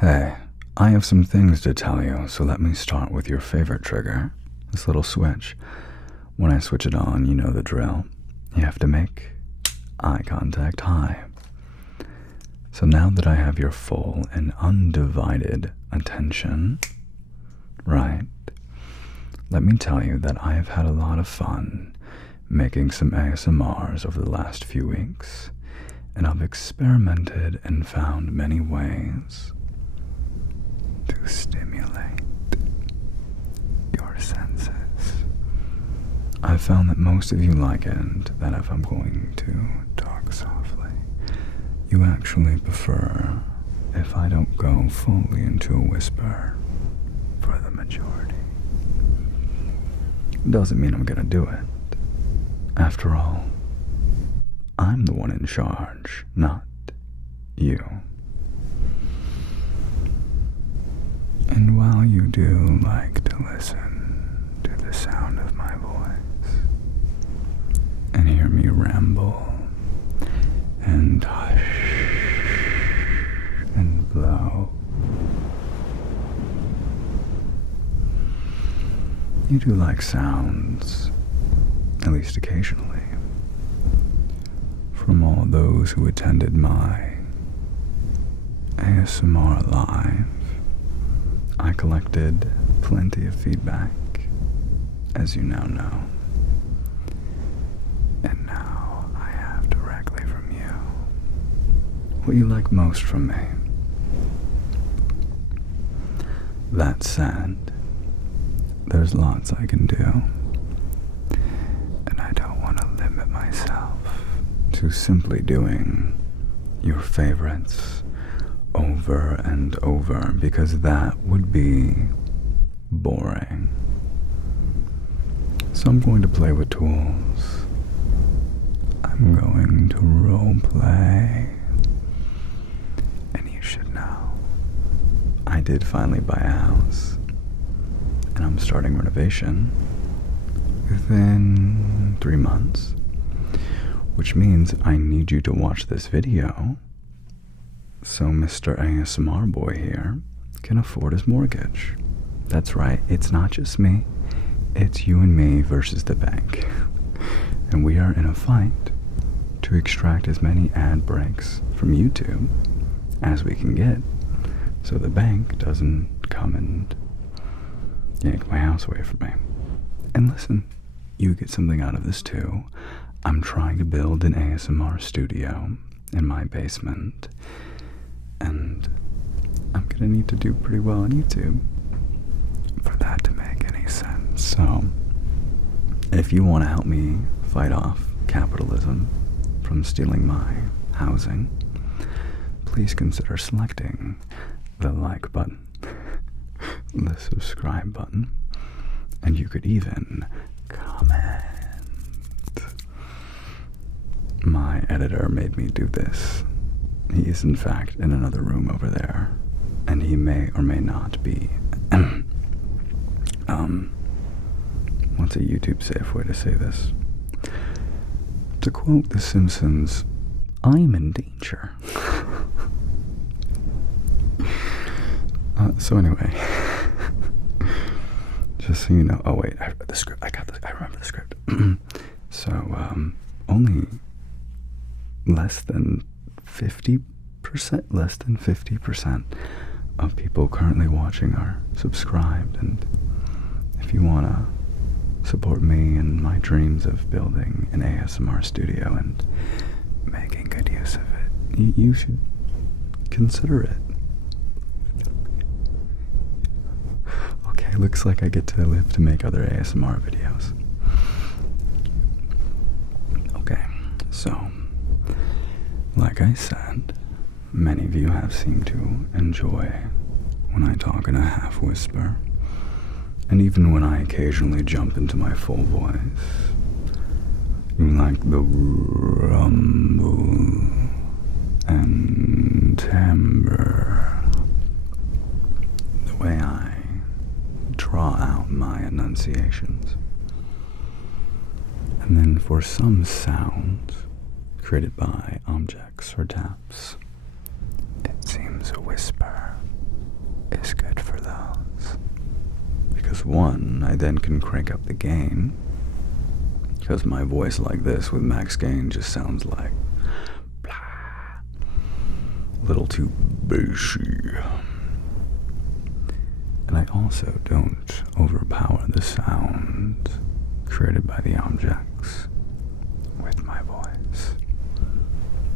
Hey, I have some things to tell you, so let me start with your favorite trigger, this little switch. When I switch it on, you know the drill. You have to make eye contact high. So now that I have your full and undivided attention, right, let me tell you that I have had a lot of fun making some ASMRs over the last few weeks, and I've experimented and found many ways to stimulate your senses. I've found that most of you like it, that if I'm going to talk softly, you actually prefer if I don't go fully into a whisper for the majority. Doesn't mean I'm gonna do it. After all, I'm the one in charge, not you. And while you do like to listen to the sound of my voice and hear me ramble and hush and blow, you do like sounds, at least occasionally, from all those who attended my ASMR Live. I collected plenty of feedback, as you now know. And now I have directly from you what you like most from me. That said, there's lots I can do, and I don't want to limit myself to simply doing your favorites over and over, because that would be boring. So I'm going to play with tools. I'm going to role play. And you should know, I did finally buy a house, and I'm starting renovation within 3 months, which means I need you to watch this video so Mr. ASMR boy here can afford his mortgage. That's right, it's not just me, it's you and me versus the bank. And we are in a fight to extract as many ad breaks from YouTube as we can get, so the bank doesn't come and yank my house away from me. And listen, you get something out of this too. I'm trying to build an ASMR studio in my basement, and I'm gonna need to do pretty well on YouTube for that to make any sense. So if you want to help me fight off capitalism from stealing my housing, please consider selecting the like button, the subscribe button, and you could even comment. My editor made me do this. He is in fact in another room over there, and he may or may not be what's a YouTube safe way to say this? To quote The Simpsons, I'm in danger. So anyway, just so you know, oh wait, the script, I remember the script. So, only less than 50% of people currently watching are subscribed, and if you want to support me and my dreams of building an ASMR studio and making good use of it, you should consider it. Okay, looks like I get to live to make other ASMR videos. Okay, so like I said, many of you have seemed to enjoy when I talk in a half whisper, and even when I occasionally jump into my full voice. You like the rumble and timbre, the way I draw out my enunciations. And then for some sounds created by objects or taps, it seems a whisper is good for those. Because one, I then can crank up the gain, because my voice like this with max gain just sounds like blah, a little too bassy. And I also don't overpower the sound created by the objects with my voice.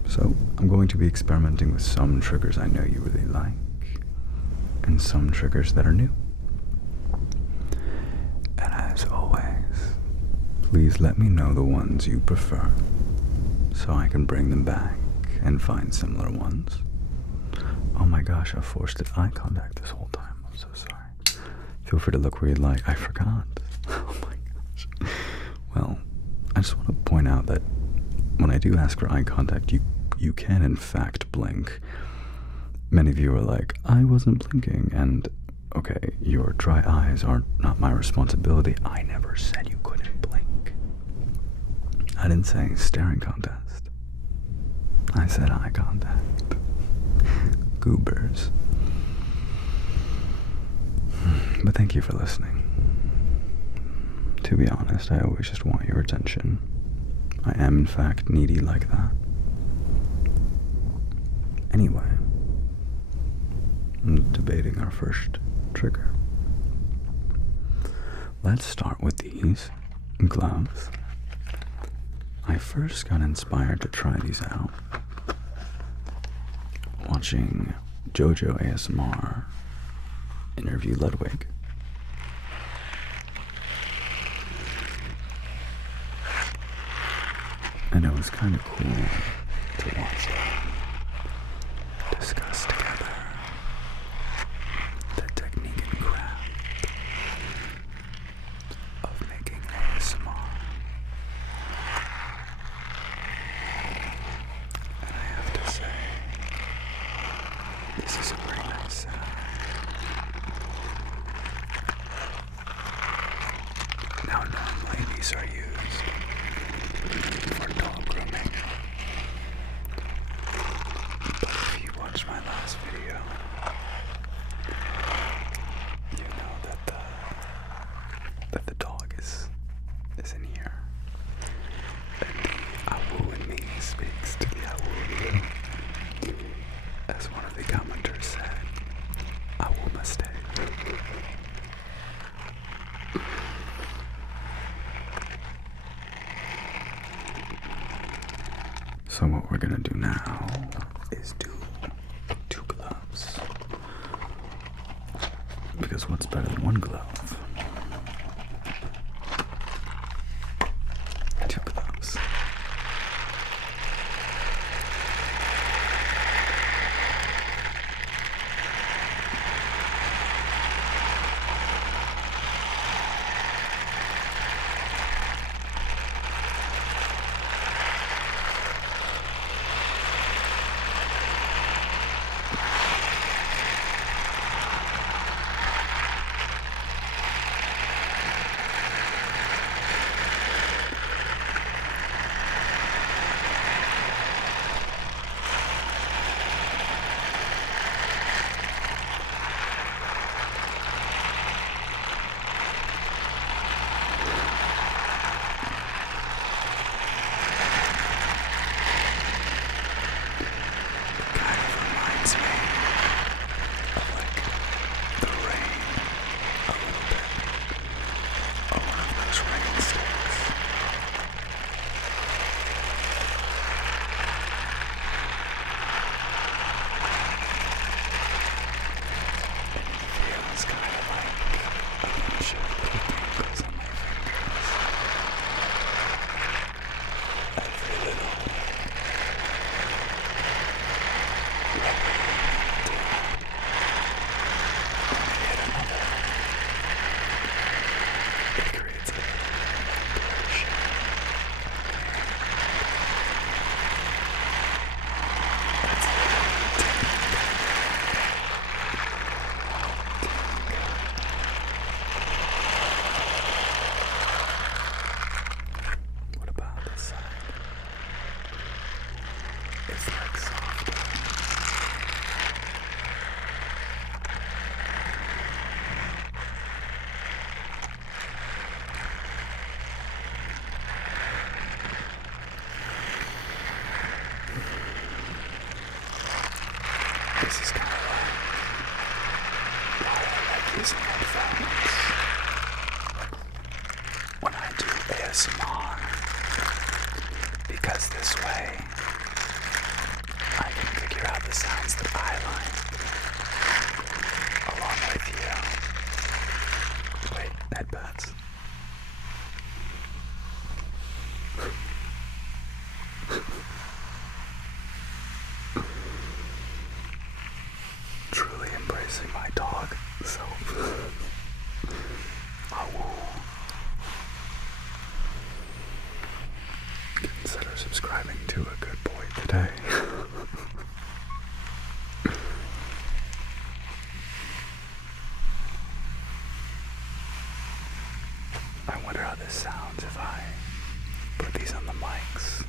So I'm going to be experimenting with some triggers I know you really like, and some triggers that are new. And as always, please let me know the ones you prefer, so I can bring them back and find similar ones. Oh my gosh, I forced eye contact this whole time. I'm so sorry. Feel free to look where you'd like. I forgot. Oh my gosh. Well, I just want to point out that when I do ask for eye contact, you can in fact blink. Many of you are like, I wasn't blinking, and okay, your dry eyes are not my responsibility. I never said you couldn't blink. I didn't say staring contest. I said eye contact. Goobers. But thank you for listening. To be honest, I always just want your attention. I am in fact needy like that. Anyway, I'm debating our first trigger. Let's start with these gloves. I first got inspired to try these out watching JoJo ASMR interview Ludwig. And it was kind of cool to watch them discuss together the technique and craft of making ASMR. And I have to say, this is a pretty nice setup. Now normally these are used for dog grooming, but if you watched my last video, you know that the dog is in here, and the Awu in me speaks to the Awu in you. As one of the commenters said, Awu mistake. So what we're gonna do now is do two gloves. Because what's better than one glove? Two gloves. using headphones when I do ASMR, because this way I can figure out the sounds that I like along with you. Wait, headpads. Truly embracing my dog self. Consider subscribing to a good boy today. I wonder how this sounds if I put these on the mics.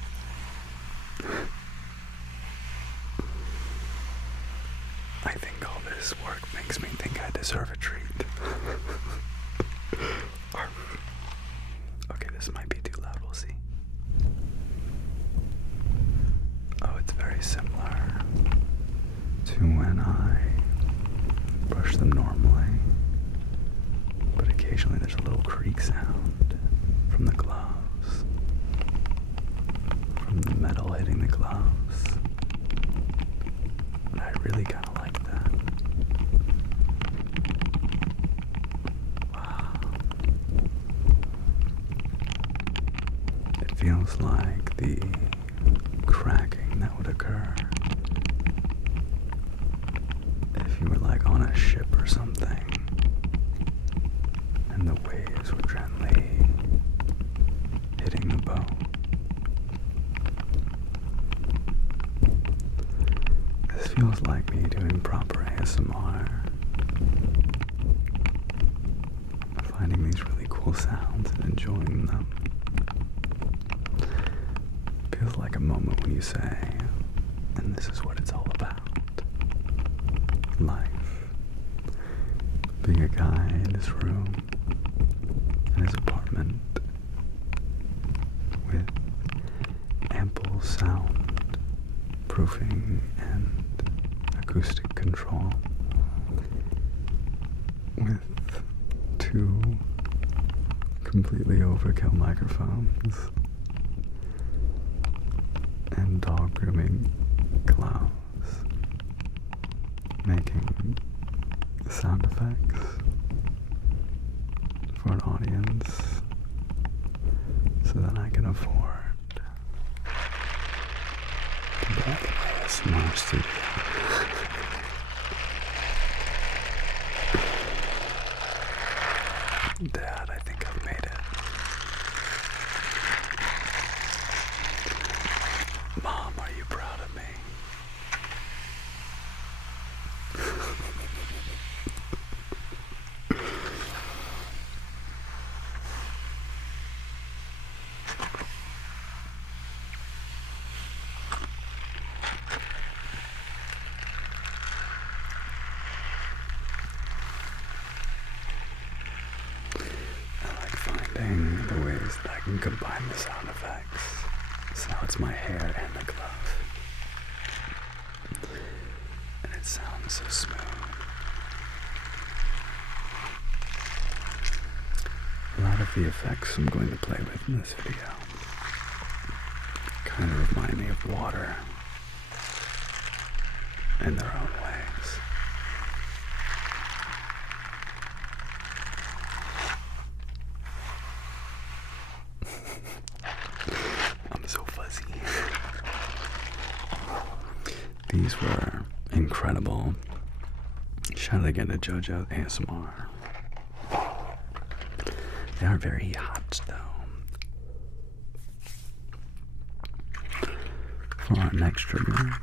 I think all this work makes me think I deserve a treat. Okay, this might be too loud, we'll see. Oh, it's very similar to when I brush them normally, but occasionally there's a little creak sound from the gloves, from the metal hitting the gloves. And I really kind of like that. Wow. It feels like the cracking that would occur if you were like on a ship or something and the waves were gently hitting the boat. This feels like me doing proper ASMR, finding these really cool sounds and enjoying them. Feels like a moment when you say, and this is what it's all about. Life. Being a guy in his room, in his apartment, with ample sound proofing and acoustic control, with 2 completely overkill microphones and dog grooming gloves, making sound effects for an audience so that I can afford to build an ASMR studio. Dad, I think I've made it. Mom, are you proud of me? The ways that I can combine the sound effects. So now it's my hair and the glove. And it sounds so smooth. A lot of the effects I'm going to play with in this video kind of remind me of water in their own ways. I'm so fuzzy. These were incredible. Shout out again to JoJo ASMR. They are very hot though. For our next trigger,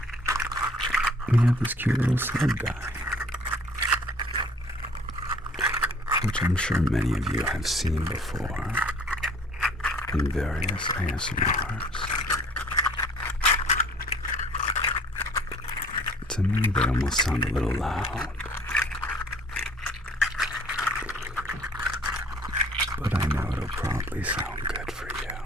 we have this cute little slug guy, which I'm sure many of you have seen before in various ASMRs. To me, they almost sound a little loud, but I know it'll probably sound good for you.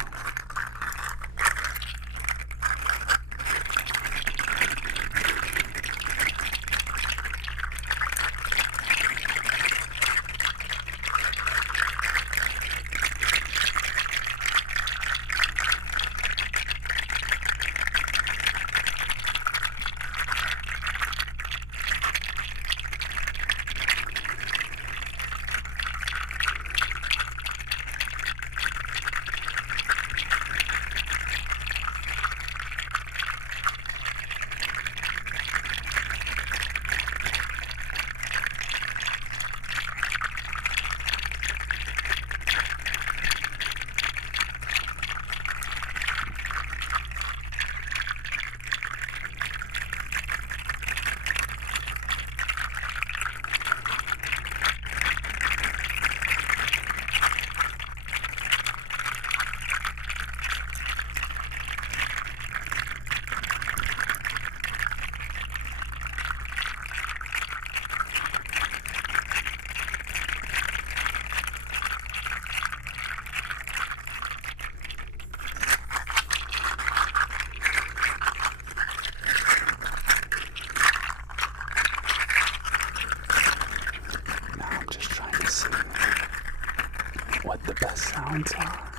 best sounds are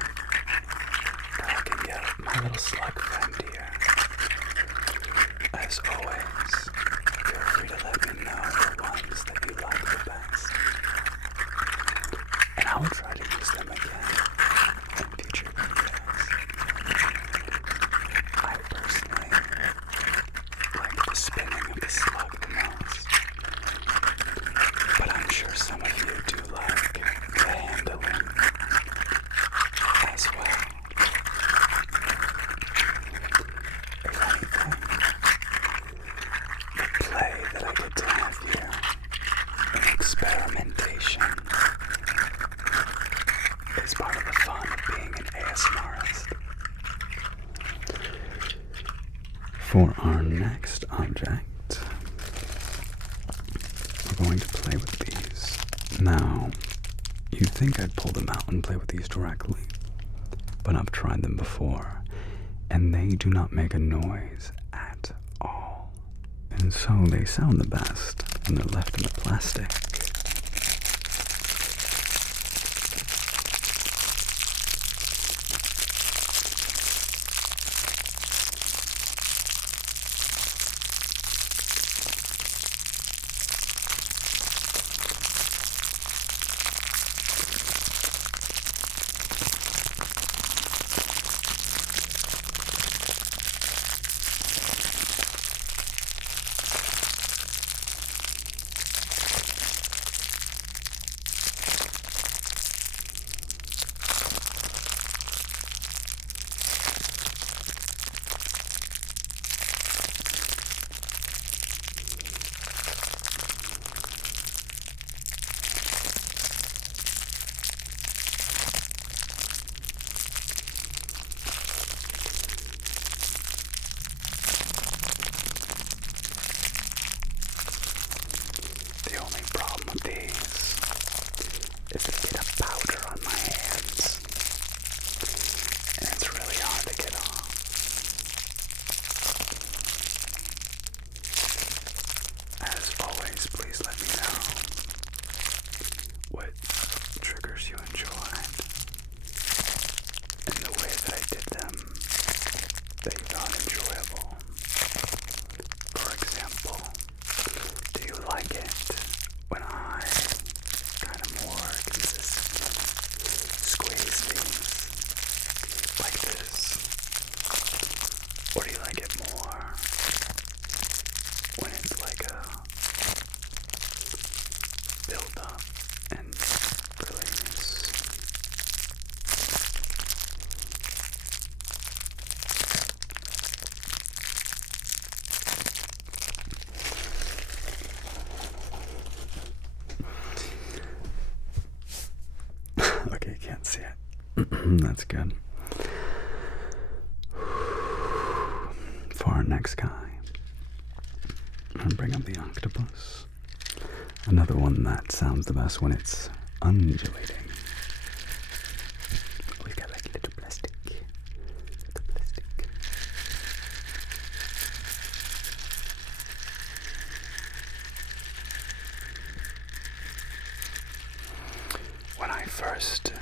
that I can get my little slug friend here. As always, feel free to let me know the ones that you like the best, and I will try to use them again in future videos. I personally like the spinning of the slug the most, but I'm sure some of you do like the handling as well. If anything, the play that I get to have here, an experimentation, is part of the fun of being an ASMRtist. For our next object, we're going to play with these. Now, you'd think I'd pull them out and play with these directly, but I've tried them before, and they do not make a noise at all. And so they sound the best when they're left in the plastic. The only problem with these is they get a powder on my hands, and it's really hard to get off. As always, please let me know what triggers you enjoyed and the way that I did them that you found enjoyable. For example, do you like it when I kind of more consistently squeeze these like this? Or do you like it more when it's like a build up and release? Okay, you can't see it. That's good. For our next guy, I'm going to bring up the octopus. Another one that sounds the best when it's undulating. We've got like little plastic. When I first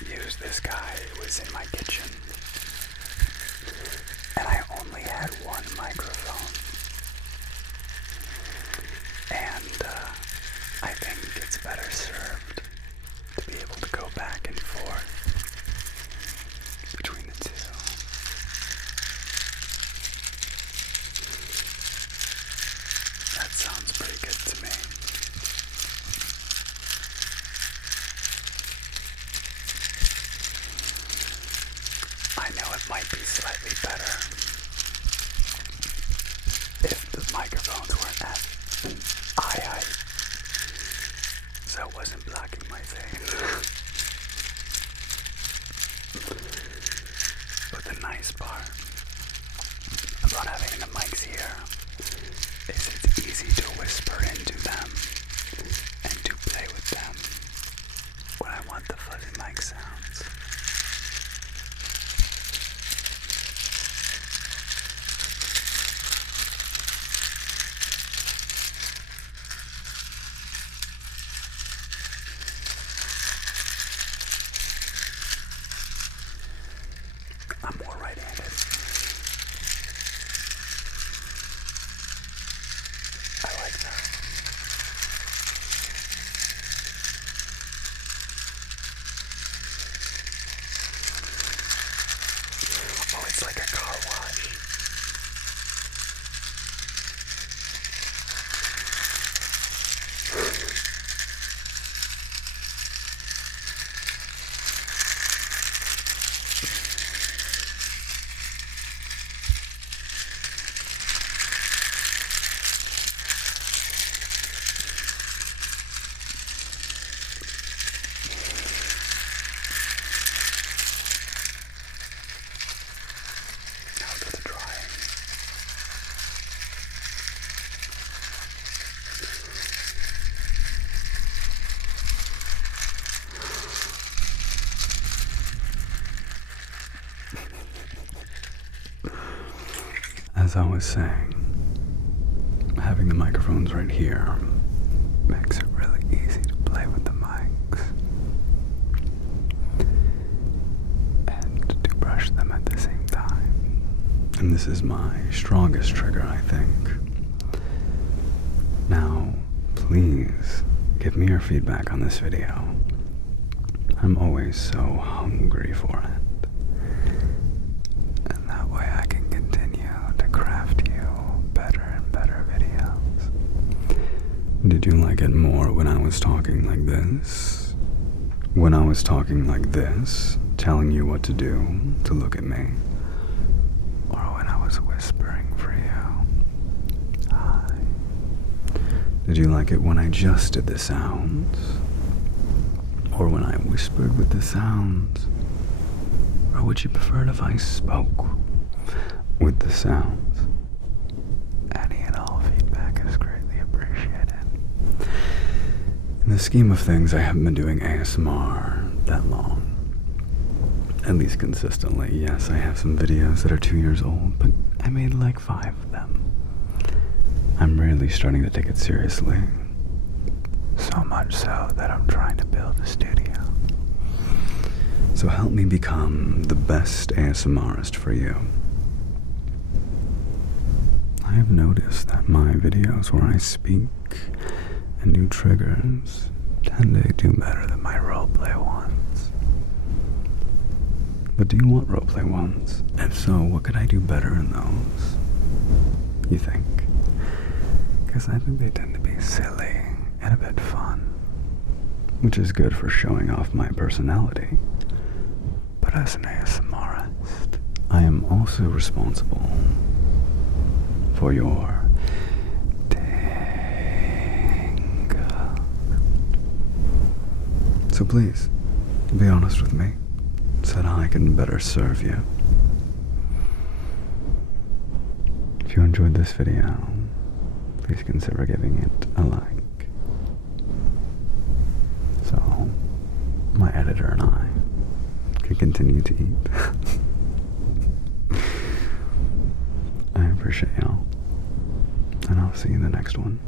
used this guy, it was in my kitchen, and I only had one microphone, and I think it's better served to be able to go back and forth between the two. That sounds pretty good to me. I know it might be slightly better if the microphones weren't at eye height, so it wasn't blocking my face. But the nice part about having the mics here is it's easy to whisper into them and to play with them when I want the fuzzy mic sounds. as I was saying, having the microphones right here makes it really easy to play with the mics and to brush them at the same time. And this is my strongest trigger, I think. Now, please give me your feedback on this video. I'm always so hungry for it. And that way I can continue to craft you better and better videos. Did you like it more when I was talking like this? When I was talking like this, telling you what to do to look at me? Or when I was whispering for you? Hi. Did you like it when I just did the sounds? Or when I whispered with the sounds? Or would you prefer it if I spoke with the sounds? Any and all feedback is greatly appreciated. In the scheme of things, I haven't been doing ASMR that long. At least consistently. Yes, I have some videos that are 2 years old, but I made like 5 of them. I'm really starting to take it seriously. So much so that I'm trying to build a studio. So help me become the best ASMRtist for you. I have noticed that my videos where I speak and do triggers tend to do better than my roleplay ones. But do you want roleplay ones? If so, what could I do better in those, you think? Because I think they tend to be silly and a bit fun, which is good for showing off my personality. But as an ASMRtist, I am also responsible for your tingle. So please, be honest with me so that I can better serve you. If you enjoyed this video, please consider giving it a like. So my editor and I can continue to eat. I appreciate y'all, and I'll see you in the next one.